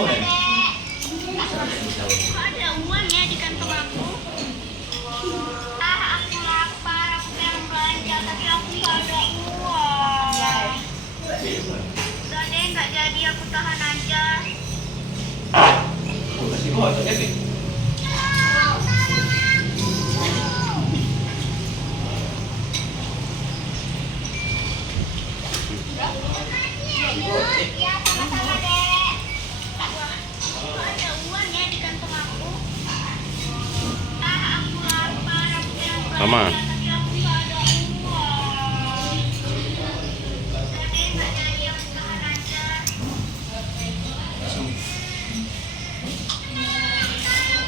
Kok ada uang ya di kantong aku? Aku lapar, aku pengen belanja, tapi aku nggak ada uang. Udah deh, nggak jadi, aku tahan aja. Ya, sama-sama dek. Kok ada uang ya di kantong aku? Aku lapar, aku pengen belanja. Sama.